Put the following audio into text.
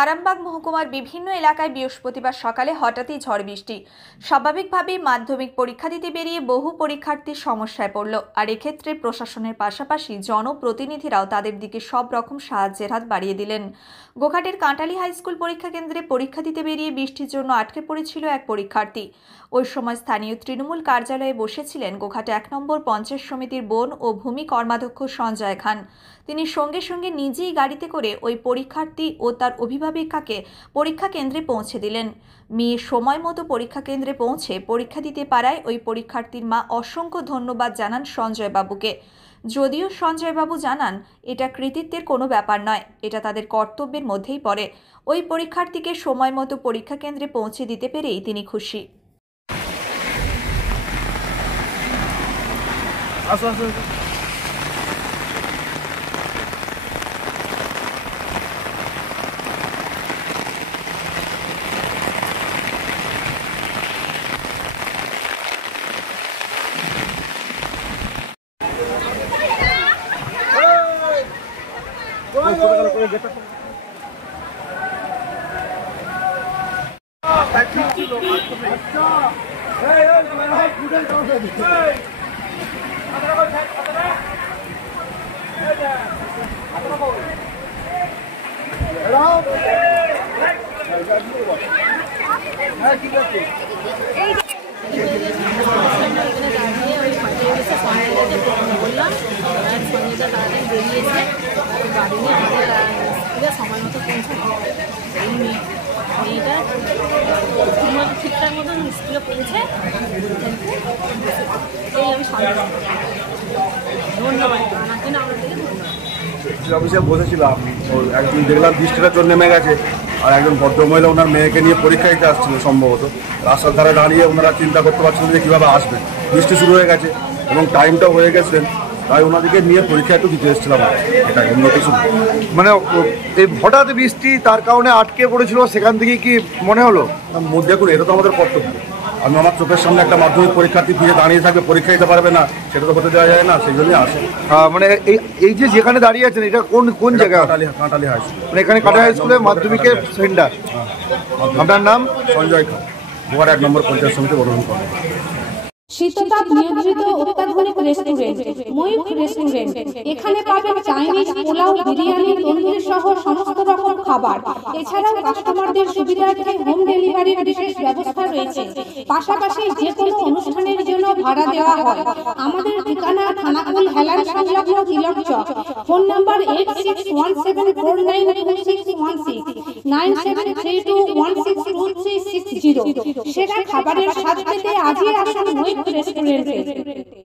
আরামবাগ মহকুমার বিভিন্ন এলাকায় বৃহস্পতিবার সকালে হঠাৎই ঝড় বৃষ্টি। স্বাভাবিকভাবেই মাধ্যমিক পরীক্ষা দিতে বেরিয়ে বহু পরীক্ষার্থী সমস্যায় পড়ল। আর এক্ষেত্রে প্রশাসনের পাশাপাশি জনপ্রতিনিধিরাও তাদের দিকে সব রকম সাহায্যের হাত বাড়িয়ে দিলেন। গোঘাটের কাঁটালি হাই স্কুল পরীক্ষা কেন্দ্রে পরীক্ষা দিতে বেরিয়ে বৃষ্টির জন্য আটকে পড়েছিল এক পরীক্ষার্থী। ওই সময় স্থানীয় তৃণমূল কার্যালয়ে বসেছিলেন গোঘাট ১ নম্বর পঞ্চায়েত সমিতির বন ও ভূমি কর্মাধ্যক্ষ সঞ্জয় খান। তিনি সঙ্গে সঙ্গে নিজেই গাড়িতে করে ওই পরীক্ষার্থী ও তার অভিভাবিকাকে পরীক্ষা কেন্দ্রে পৌঁছে দিলেন। মেয়ে সময় মতো পরীক্ষা কেন্দ্রে পৌঁছে পরীক্ষা দিতে পারায় ওই পরীক্ষার্থীর মা অসংখ্য ধন্যবাদ জানান সঞ্জয় বাবুকে। যদিও সঞ্জয় বাবু জানান এটা কৃতিত্বের কোনো ব্যাপার নয়, এটা তাদের কর্তব্যের মধ্যেই পড়ে। ওই পরীক্ষার্থীকে সময় মতো পরীক্ষা কেন্দ্রে পৌঁছে দিতে পেরেই তিনি খুশি। বললাম সঙ্গীটা তাড়াতাড়ি বেরিয়েছে, গাড়ি নিয়ে স্কুলে সময় মতো পৌঁছে মেয়েটা ঠিকঠাক মতন স্কুলে পৌঁছে এই আমি ধন্যবাদ জানার জন্য আমরা অফিসে বসেছিলাম, একজন দেখলাম বৃষ্টিটা জন্য নেমে গেছে, আর একজন ভদ্রমহিলা ওনার মেয়েকে নিয়ে পরীক্ষা দিতে আসছিল। সম্ভবত রাস্তার ধারে দাঁড়িয়ে ওনারা চিন্তা করতে পারছিলেন যে কীভাবে আসবেন, বৃষ্টি শুরু হয়ে গেছে এবং টাইমটাও হয়ে গেছিলেন, তাই ওনাদেরকে নিয়ে পরীক্ষা একটু দিতে এসেছিলাম। এটা অন্য কিছু মানে এই হঠাৎ বৃষ্টি তার কারণে আটকে পড়েছিল, সেখান থেকে কি মনে হলো? দেখুন, এটা তো আমাদের কর্তব্য। আমি আমার চোখের সামনে একটা মাধ্যমিক পরীক্ষার্থী ফিরে দাঁড়িয়ে থাকবে, পরীক্ষা দিতে পারবে না, সেটা তো হতে দেওয়া যায় না, সেই জন্যই আসে। মানে এই যে যেখানে দাঁড়িয়ে আছেন এটা কোন জায়গা? Kantali high school. মানে এখানে কাঁটালি হাই স্কুলে মাধ্যমিকের সেন্টার। আপনার নাম? সঞ্জয় খান, গোঘাট ১ নম্বর পঞ্চায়েত সমিতি বন কর্মী। শীততাপ নিয়ন্ত্রিত অত্যাধুনিক রেস্টুরেন্ট ময়ূখ রেস্টুরেন্ট। এখানে পাবেন চাইনিজ, পোলাও, বিরিয়ানি, তন্দুরি সহ সমস্ত রকম খাবার। এছাড়াও কাস্টমারদের সুবিধার্থে হোম ডেলিভারির বিশেষ ব্যবস্থা রয়েছে। পাশাপাশি যে কোনো অনুষ্ঠানের জন্য ভাড়া দেওয়া হয়। আমাদের ঠিকানা খানাকুল হেলান সংলগ্ন তিলক চক। Phone number 8617492616 9732162360। সেরা খাবারের স্বাদ পেতে আজই আসুন ময়ূখ রেস্টুরেন্টে।